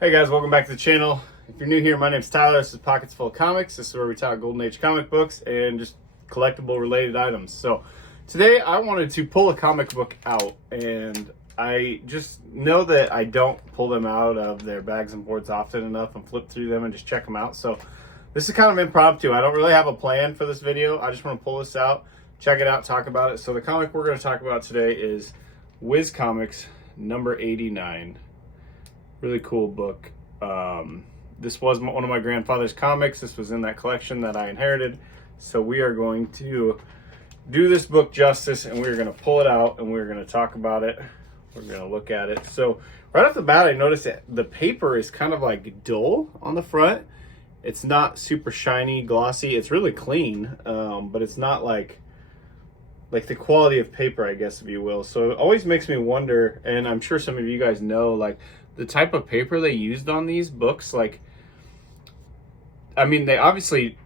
Hey guys, welcome back to the channel. If you're new here, my name's Tyler. This is Pockets Full of Comics. This is where we talk Golden Age comic books and just collectible related items. So today I wanted to pull a comic book out, and I just know that I don't pull them out of their bags and boards often enough and flip through them and just check them out. So this is kind of impromptu. I don't really have a plan for this video. I just want to pull this out, check it out, talk about it. So the comic we're going to talk about today is Whiz Comics number 89. Really cool book. This was one of my grandfather's comics. This was in that collection that I inherited. So we are going to do this book justice, and we're going to pull it out and we're going to talk about it. We're going to look at it. So right off the bat, I noticed that the paper is kind of like dull on the front. It's not super shiny, glossy. It's really clean, but it's not like the quality of paper, I guess, if you will. So it always makes me wonder, and I'm sure some of you guys know, like, the type of paper they used on these books. Like, I mean, they obviously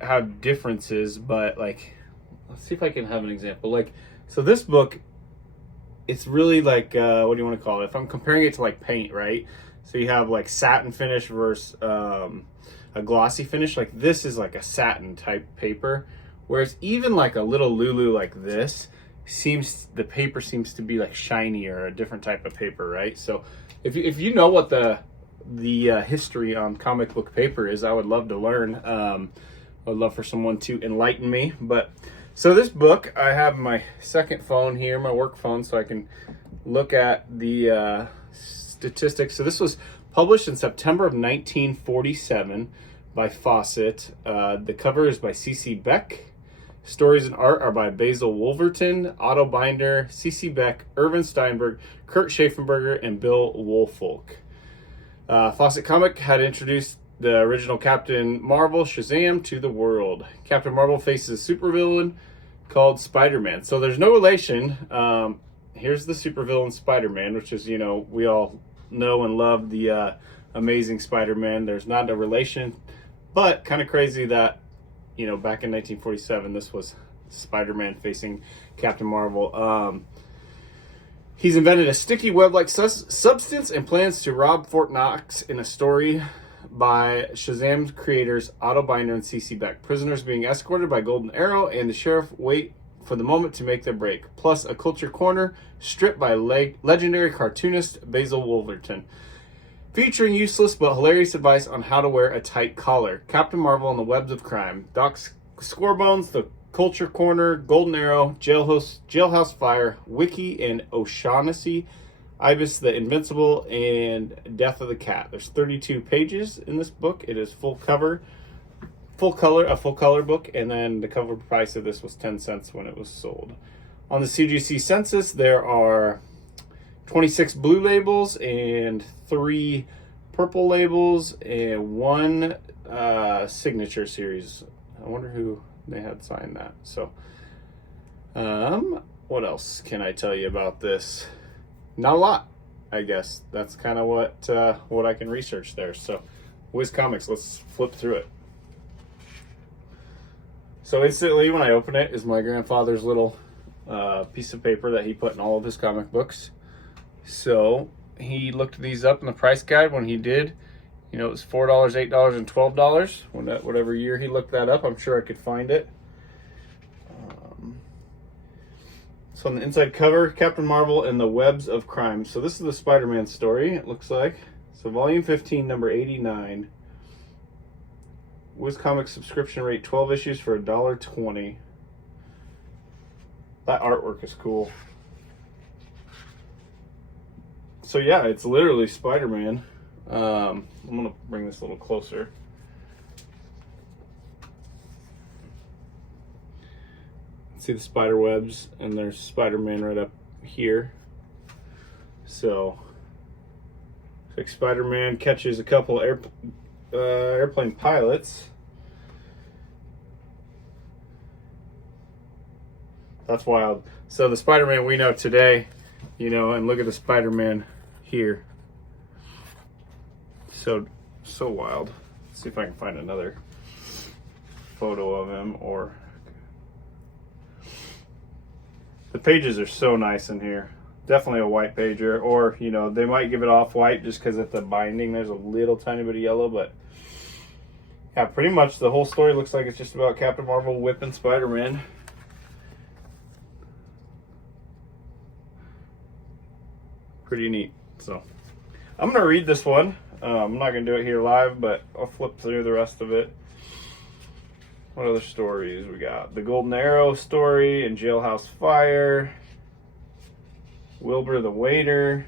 have differences, but like, let's see if I can have an example. Like, so this book, it's really like, what do you want to call it? If I'm comparing it to like paint, right? So you have like satin finish versus a glossy finish. Like, this is like a satin type paper, whereas even like a little Lulu like this, the paper seems to be like shiny or a different type of paper, right? So if you know what the history on comic book paper is, I would love to learn. I would love for someone to enlighten me. But so this book, I have my second phone here, my work phone, so I can look at the statistics. So this was published in September of 1947 by Fawcett. The cover is by C.C. Beck. Stories and art are by Basil Wolverton, Otto Binder, C.C. Beck, Irvin Steinberg, Kurt Schaffenberger, and Bill Woolfolk. Fawcett Comic had introduced the original Captain Marvel, Shazam, to the world. Captain Marvel faces a supervillain called Spider-Man. So there's no relation. Here's the supervillain Spider-Man, which is, you know, we all know and love the Amazing Spider-Man. There's not a relation, but kind of crazy that, you know, back in 1947, this was Spider-Man facing Captain Marvel. He's invented a sticky web-like substance and plans to rob Fort Knox in a story by Shazam's creators Otto Binder and C.C. Beck. Prisoners being escorted by Golden Arrow and the sheriff wait for the moment to make their break. Plus a culture corner stripped by legendary cartoonist Basil Wolverton, featuring useless but hilarious advice on how to wear a tight collar. Captain Marvel and the Webs of Crime. Doc Scorebones, The Culture Corner, Golden Arrow, Jailhouse Fire, Wiki and O'Shaughnessy, Ibis the Invincible, and Death of the Cat. There's 32 pages in this book. It is a full color book, and then the cover price of this was 10 cents when it was sold. On the CGC census, there are 26 blue labels and 3 purple labels and 1 signature series. I wonder who they had signed that. So what else can I tell you about this? Not a lot, I guess. That's kind of what I can research there. So Whiz Comics, let's flip through it. So instantly when I open it is my grandfather's little piece of paper that he put in all of his comic books. So he looked these up in the price guide when he did. You know, it was $4, $8, and $12. Whatever year he looked that up, I'm sure I could find it. So on the inside cover, Captain Marvel and the Webs of Crime. So this is the Spider-Man story, it looks like. So volume 15, number 89. Whiz Comics subscription rate, 12 issues for $1.20. That artwork is cool. So yeah, it's literally Spider-Man. I'm gonna bring this a little closer. See the spider webs, and there's Spider-Man right up here. So, it's like Spider-Man catches a couple airplane pilots. That's wild. So the Spider-Man we know today, you know, and look at the Spider-Man here. So wild. Let's see if I can find another photo of him. Or the pages are so nice in here. definitely a white pager, or you know, they might give it off white just because at the binding there's a little tiny bit of yellow. But yeah, pretty much the whole story looks like it's just about Captain Marvel whipping Spider-Man. Pretty neat. So I'm gonna read this one. I'm not gonna do it here live, but I'll flip through the rest of it. What other stories we got? The Golden Arrow story and Jailhouse Fire. Wilbur the Waiter.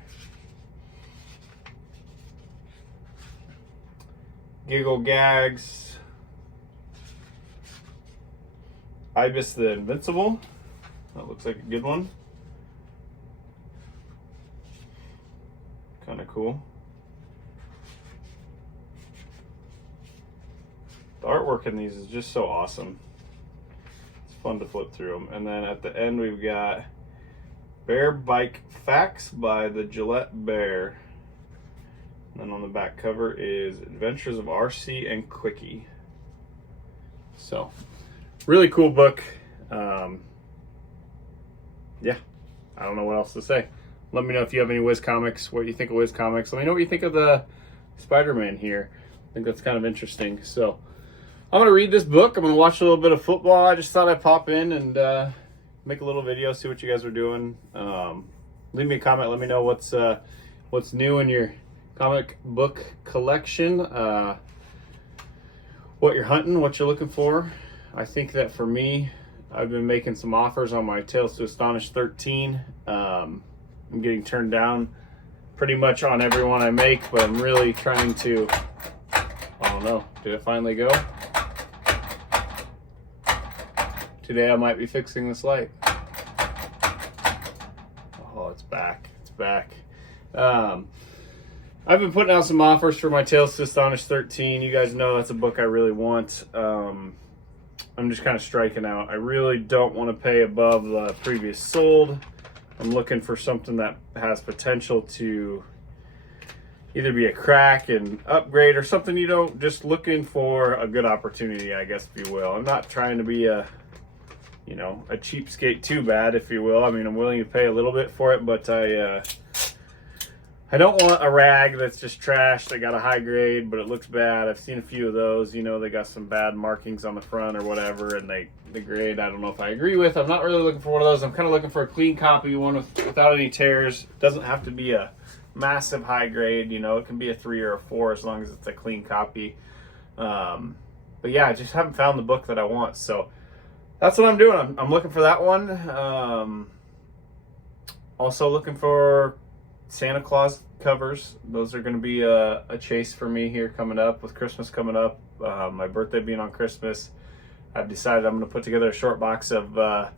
Giggle Gags. Ibis the Invincible. That looks like a good one. Kind of cool. The artwork in these is just so awesome. It's fun to flip through them. And then at the end we've got Bear Bike Facts by the Gillette Bear. And then on the back cover is Adventures of RC and Quickie. So, really cool book. Yeah, I don't know what else to say. Let me know if you have any Whiz comics, what you think of Whiz comics. Let me know what you think of the Spider-Man here. I think that's kind of interesting. So, I'm going to read this book. I'm going to watch a little bit of football. I just thought I'd pop in and make a little video, see what you guys are doing. Leave me a comment. Let me know what's new in your comic book collection. What you're hunting, what you're looking for. I think that for me, I've been making some offers on my Tales to Astonish 13. I'm getting turned down pretty much on every one I make, but I'm really trying to, I don't know, did it finally go? Today I might be fixing this light. Oh, it's back, it's back. I've been putting out some offers for my Tales to Astonish 13. You guys know that's a book I really want. I'm just kind of striking out. I really don't want to pay above the previous sold. I'm looking for something that has potential to either be a crack and upgrade or something, you know, just looking for a good opportunity, I guess, if you will. I'm not trying to be a cheapskate too bad, if you will. I mean, I'm willing to pay a little bit for it, but I don't want a rag that's just trash, that got a high grade, but it looks bad. I've seen a few of those, you know, they got some bad markings on the front or whatever, and the grade, I don't know if I agree with. I'm not really looking for one of those. I'm kind of looking for a clean copy, one without any tears. It doesn't have to be a massive high grade, you know, it can be a 3 or a 4 as long as it's a clean copy. But yeah, I just haven't found the book that I want, so that's what I'm doing. I'm looking for that one. Also looking for Santa Claus covers. Those are going to be a chase for me here coming up, with Christmas coming up, my birthday being on Christmas. I've decided I'm going to put together a short box of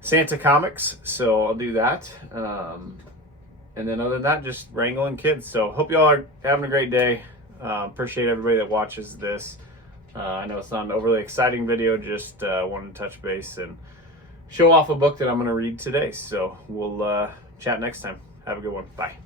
Santa comics, so I'll do that. And then other than that, just wrangling kids. So hope y'all are having a great day. Appreciate everybody that watches this. I know it's not an overly exciting video, just wanted to touch base and show off a book that I'm going to read today. So we'll chat next time. Have a good one. Bye.